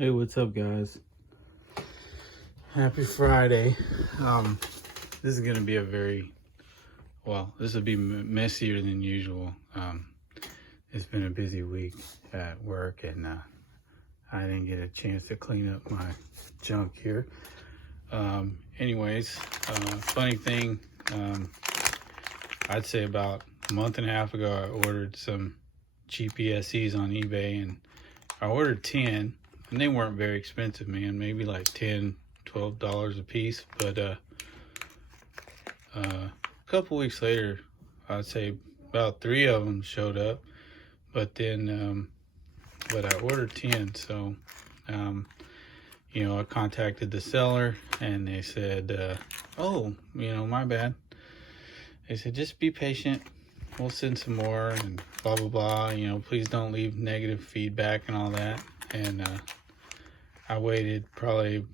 Hey, what's up, guys? Happy Friday. This is gonna be this will be messier than usual. It's been a busy week at work, and I didn't get a chance to clean up my junk here. Funny thing, I'd say about a month and a half ago, I ordered some cheap ESCs on eBay, and I ordered 10. And they weren't very expensive, man. Maybe like $10, $12 a piece. But a couple weeks later, I'd say about 3 of them showed up. But then, I ordered 10. So, I contacted the seller, and they said, oh, my bad. They said, just be patient. We'll send some more and blah, blah, blah. Please don't leave negative feedback and all that. And I waited probably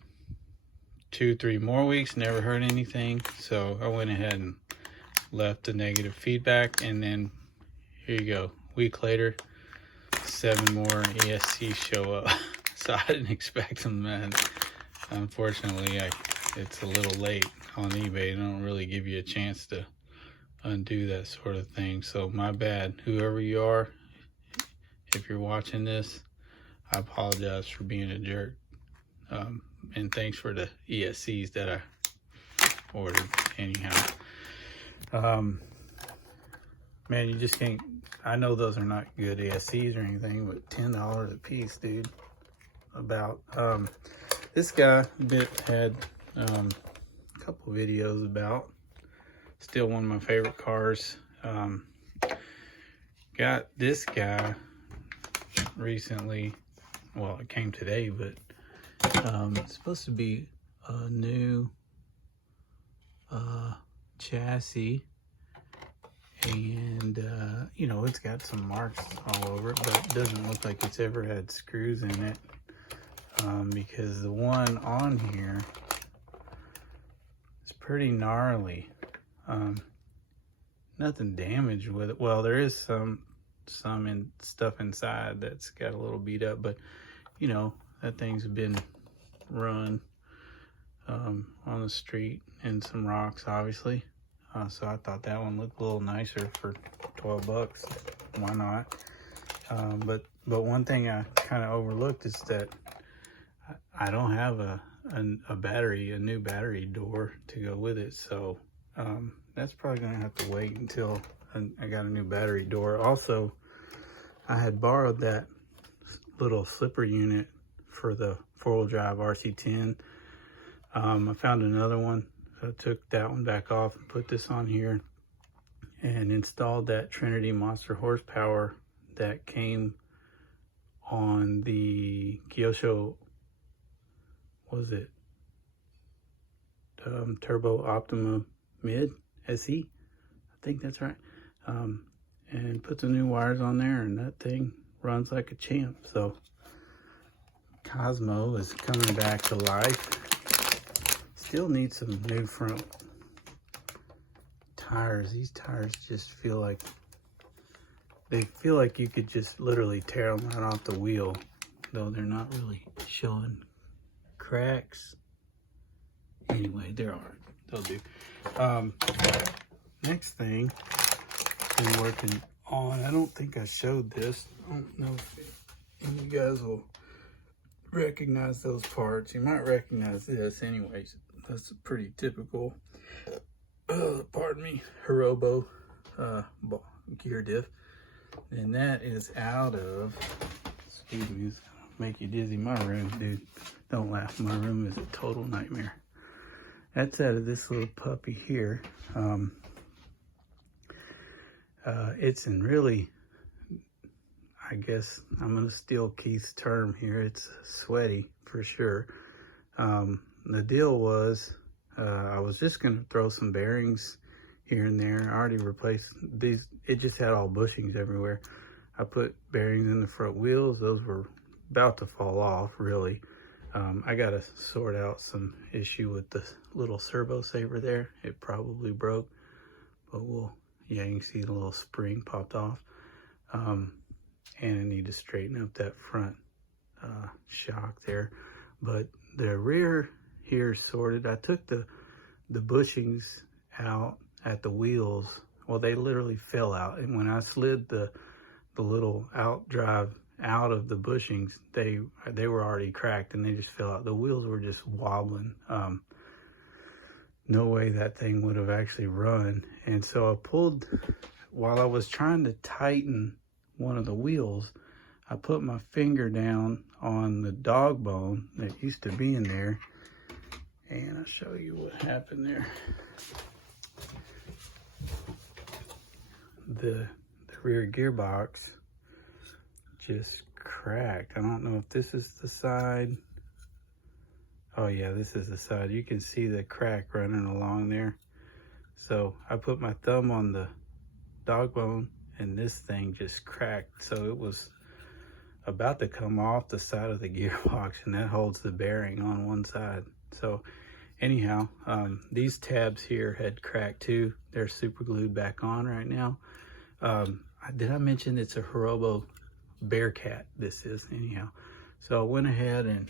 2-3 more weeks, never heard anything. So I went ahead and left the negative feedback, and then here you go. A week later, 7 more ESCs show up. So I didn't expect them, man. Unfortunately, it's a little late on eBay. They don't really give you a chance to undo that sort of thing. So my bad, whoever you are. If you're watching this, I apologize for being a jerk. And thanks for the ESCs that I ordered anyhow. Man, you just can't, I know those are not good ESCs or anything, but $10 a piece, dude. This guy had a couple videos about, still one of my favorite cars. Got this guy recently. Well, it came today, but it's supposed to be a new chassis, and it's got some marks all over it, but it doesn't look like it's ever had screws in it, because the one on here is pretty gnarly. Nothing damaged with it. Well, there is some stuff inside that's got a little beat up, but that thing's been run on the street and some rocks, obviously. So I thought that one looked a little nicer for $12. Why not? But one thing I kind of overlooked is that I don't have a new battery door to go with it. So that's probably gonna have to wait until I got a new battery door. Also, I had borrowed that little slipper unit for the 4-wheel drive RC10. I found another one, so I took that one back off and put this on here and installed that Trinity Monster horsepower that came on the Kyosho, what was it? Turbo Optima Mid SE, I think that's right. And put the new wires on there, and that thing runs like a champ. So Cosmo is coming back to life. Still need some new front tires. These tires just feel like you could just literally tear them right off the wheel, though they're not really showing cracks. Anyway, they're all right. They'll do. Next thing I've been working on, I don't think I showed this. I don't know if any of you guys will recognize those parts. You might recognize this. Anyways, that's a pretty typical, pardon me, Hobo gear diff. And that is out of, excuse me, it's gonna make you dizzy. My room, dude, don't laugh. My room is a total nightmare. That's out of this little puppy here. It's in really, I guess I'm gonna steal Keith's term here, it's sweaty for sure. The deal was, I was just gonna throw some bearings here and there. I already replaced these. It just had all bushings everywhere. I put bearings in the front wheels. Those were about to fall off, really. I gotta sort out some issue with the little servo saver there. It probably broke, but yeah, you can see the little spring popped off. And I need to straighten up that front shock there. But the rear here is sorted. I took the bushings out at the wheels. Well, they literally fell out, and when I slid the little out drive out of the bushings, they were already cracked and they just fell out. The wheels were just wobbling. No way that thing would have actually run. And so I pulled, while I was trying to tighten one of the wheels, I put my finger down on the dog bone that used to be in there, and I'll show you what happened there. The rear gearbox just cracked. I don't know if this is the side. Oh yeah, this is the side. You can see the crack running along there. So I put my thumb on the dog bone and this thing just cracked. So it was about to come off the side of the gearbox, and that holds the bearing on one side. So anyhow, these tabs here had cracked too. They're super glued back on right now. Did I mention it's a Hobo Bearcat? This is, anyhow. So I went ahead and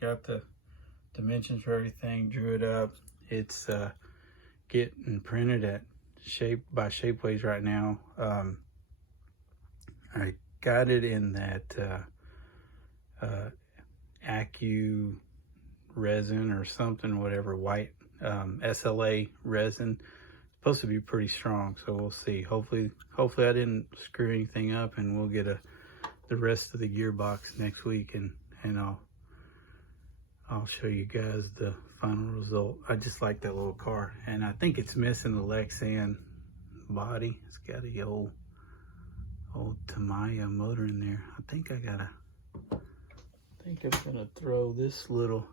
got the dimensions for everything, drew it up. It's getting printed at Shapeways right now. I got it in that Acu resin or something, whatever, white SLA resin. Supposed to be pretty strong, so we'll see. Hopefully I didn't screw anything up, and we'll get the rest of the gearbox next week, and I'll show you guys the final result. I just like that little car, and I think it's missing the Lexan body. It's got a old Tamiya motor in there. I think I'm gonna throw this little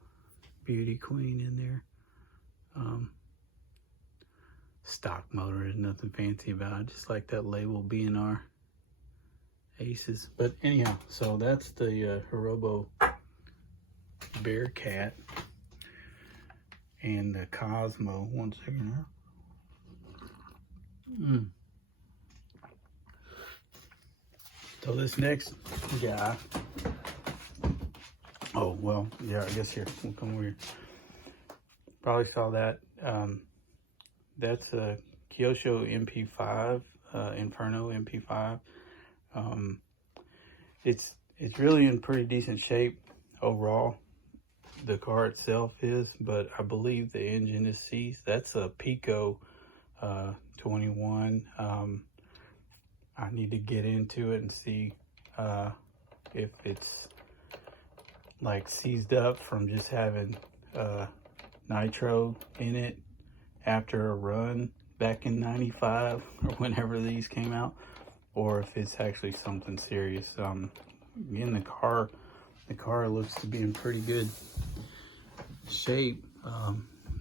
beauty queen in there. Stock motor, is nothing fancy about it. Just like that label B&R Aces. But anyhow, so that's the Hobo Bearcat and the Cosmo. One second here. So this next guy, oh well, yeah, I guess here, we'll come over here. Probably saw that. That's a Kyosho MP5, Inferno MP5. It's really in pretty decent shape overall. The car itself is, but I believe the engine is seized. That's a Pico 21. I need to get into it and see if it's like seized up from just having nitro in it after a run back in '95 or whenever these came out, or if it's actually something serious. Again, the car looks to be in pretty good shape.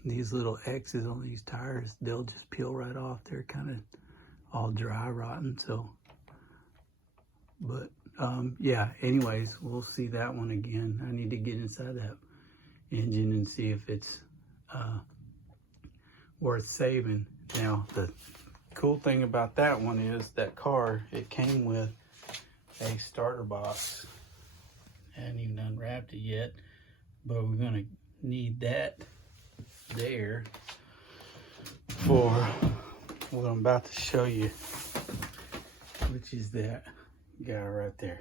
These little X's on these tires, they'll just peel right off. They're kind of all dry rotten. So, but yeah, anyways, we'll see that one again. I need to get inside that engine and see if it's worth saving. Now, the cool thing about that one is that car, it came with a starter box. I haven't even unwrapped it yet, but we're gonna need that there for what I'm about to show you, which is that guy right there.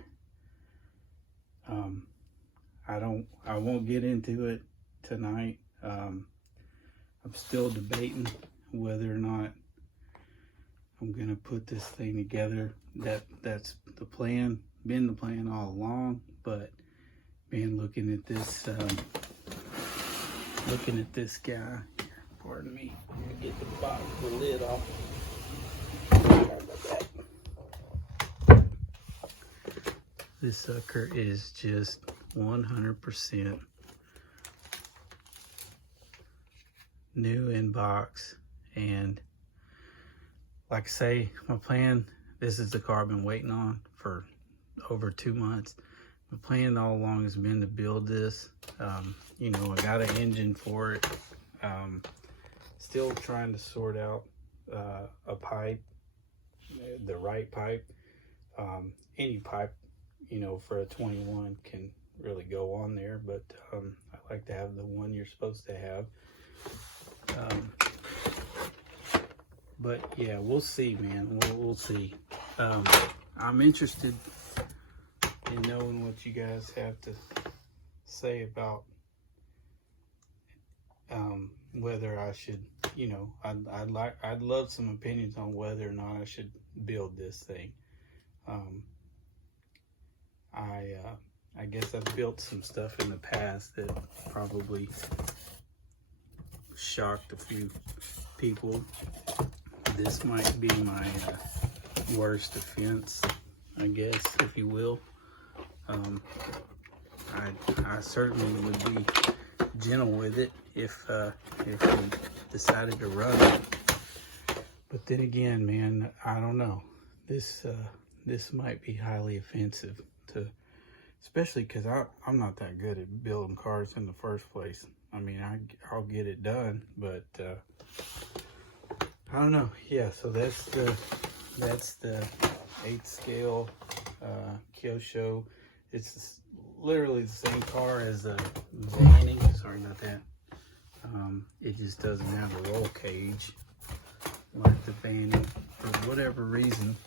I won't get into it tonight. I'm still debating whether or not I'm gonna put this thing together. That's the plan, been the plan all along, but man, looking at this guy here, pardon me, I'm gonna get the bottom of the lid off. Sorry about that. This sucker is just 100% new in box, and like I say, my plan, this is the car I've been waiting on for over 2 months. My plan all along has been to build this. You know, I got an engine for it. Still trying to sort out a pipe, the right pipe. Any pipe, you know, for a 21 can really go on there, but I like to have the one you're supposed to have. But yeah, we'll see, man. We'll see. I'm interested in knowing what you guys have to say about whether I should, you know, I'd love some opinions on whether or not I should build this thing. I guess I've built some stuff in the past that probably shocked a few people. This might be my worst offense, I guess, if you will. I certainly would be gentle with it if we decided to run it. But then again, man, I don't know. This might be highly offensive to, especially because I'm not that good at building cars in the first place. I mean, I'll get it done, but I don't know. Yeah, so that's the 8th scale Kyosho. It's literally the same car as a Vanning. Sorry about that. It just doesn't have a roll cage like the Vanning. For whatever reason,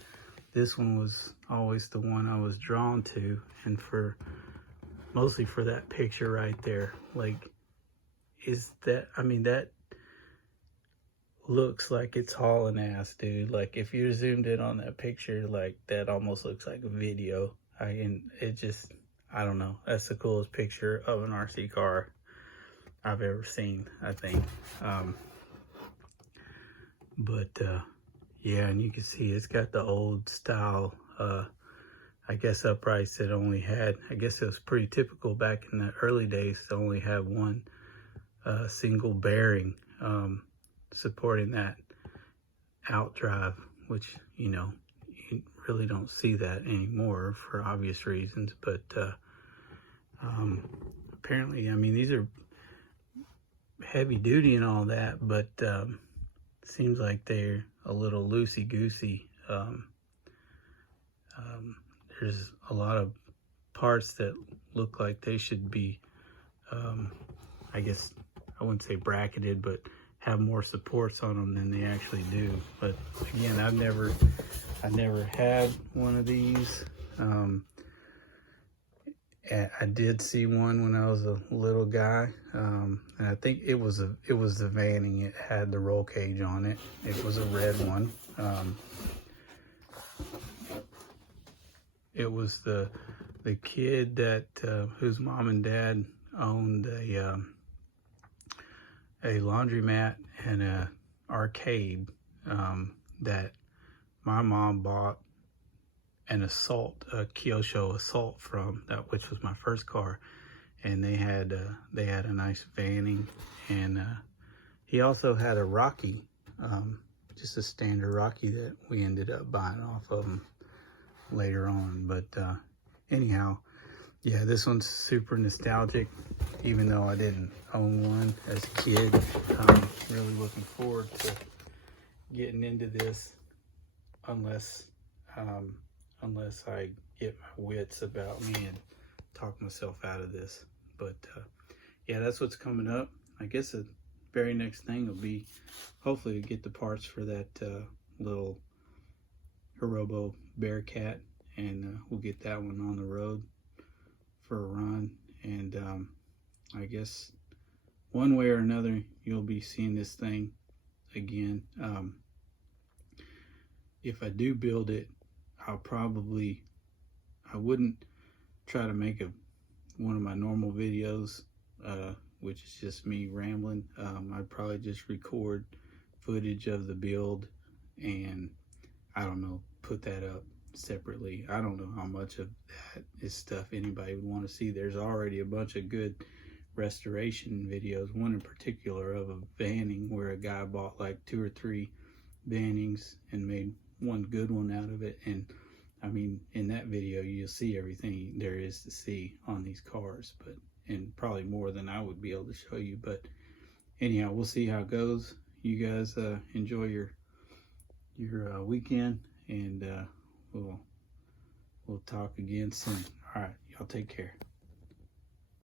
this one was always the one I was drawn to, and mostly for that picture right there. Like, I mean, that looks like it's hauling ass, dude. Like, if you're zoomed in on that picture, like, that almost looks like a video. I don't know. That's the coolest picture of an RC car I've ever seen, I think. Yeah, and you can see it's got the old style, I guess, uprights that only had, I guess it was pretty typical back in the early days to only have one single bearing supporting that outdrive, which, you know, you really don't see that anymore for obvious reasons. But apparently, I mean, these are heavy duty and all that, but seems like they're a little loosey-goosey. There's a lot of parts that look like they should be, I guess I wouldn't say bracketed, but have more supports on them than they actually do. But again, I never had one of these. I did see one when I was a little guy, and I think it was the Vanning. It had the roll cage on it. It was a red one. It was the kid that whose mom and dad owned a laundromat and a arcade that my mom bought a Kyosho Assault from, which was my first car, and they had a nice Vanning, and he also had a Rocky, just a standard Rocky that we ended up buying off of him later on. But anyhow, yeah, this one's super nostalgic, even though I didn't own one as a kid. I'm really looking forward to getting into this, unless I get my wits about me and talk myself out of this. But yeah, that's what's coming up. I guess the very next thing will be hopefully to get the parts for that little Hobo Bearcat, and we'll get that one on the road for a run. And I guess one way or another you'll be seeing this thing again. If I do build it, I wouldn't try to make one of my normal videos, which is just me rambling. I'd probably just record footage of the build and, I don't know, put that up separately. I don't know how much of that is stuff anybody would want to see. There's already a bunch of good restoration videos, one in particular of a Vanning where a guy bought like 2 or 3 Vannings and made one good one out of it. And I mean, in that video you'll see everything there is to see on these cars, and probably more than I would be able to show you. But anyhow, we'll see how it goes. You guys enjoy your weekend, and we'll talk again soon. All right, y'all take care.